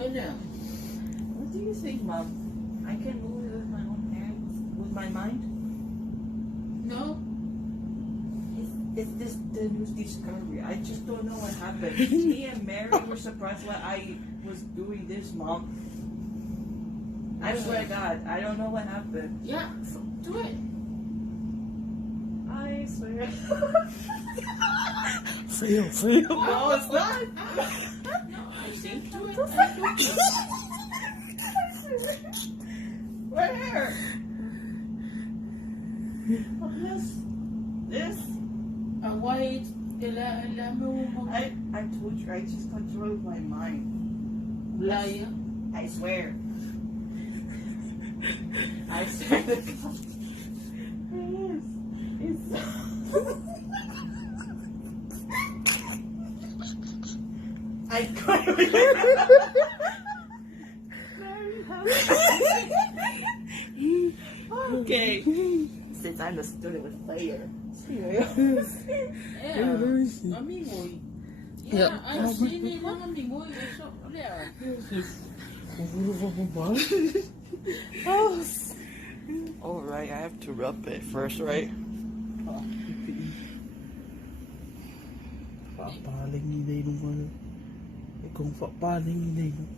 What do you think, Mom? I can move it with my own hands, with my mind? No. It's this the new discovery. I just don't know what happened. Me and Mary were surprised when I was doing this, Mom. I swear to God, I don't know what happened. Yeah, do it. I swear. Fail. No, it's not. No, I think do it. Where? This. A white. I told you, I just controlled my mind. Liar. I swear. I swear to God. It's I can't. Okay. Since I'm the student with fire. Yeah. Amigoy. Yeah, I've seen it. Amigoy. Alright, I have to rub it first, right? Papaling hindi nung ano. Kung papaling hindi nung.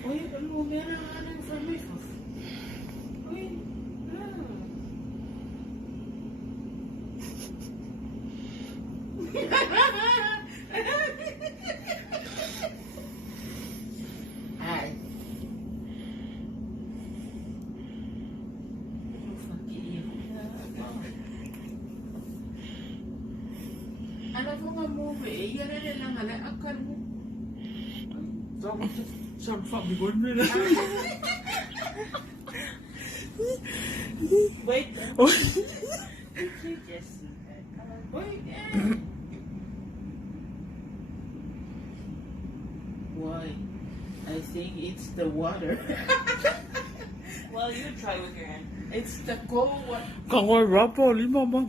Uy, ano, meron ka ng information. Uy, Ay. Alam mo nga movie, yan na lang akan mo. Saan bigon nila? Wait. Wait, Why? I think it's the water. Well, you try with your hand. It's the cold water. Kang wala po, lima bang?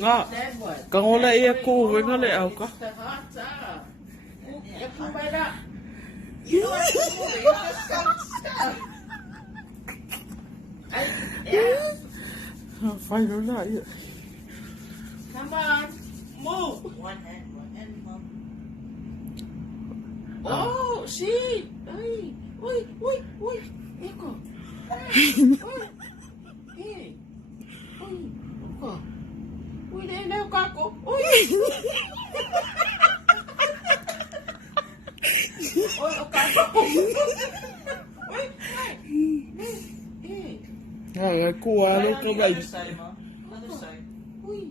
Nga, That one. kang wala iya ko, nga liaw ka. It's the hot tub. Come on. You know what? You just stop. Yeah. Final na, iya. Come on. Move. One hand, Mom. Oh, shit. Ay. Uy. Eko. Hey. Hey. Uy. Eko. Uy, na kako. Uy. Uy, kako. Uy. Hey. Nga, kuha Try lang on ka the ba? other side, Mom. Other side. Uy.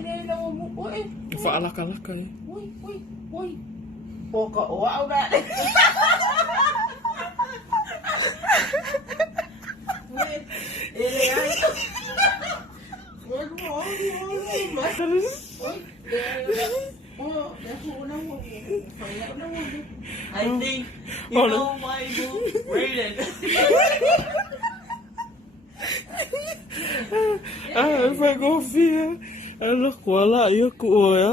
Ina mo. Uy. Faalak-alak ka eh. Uy. Poka, wow na. Wait. I think you know my move, Brayden. Ah, if I go fear, look, wala, iya ko, ya.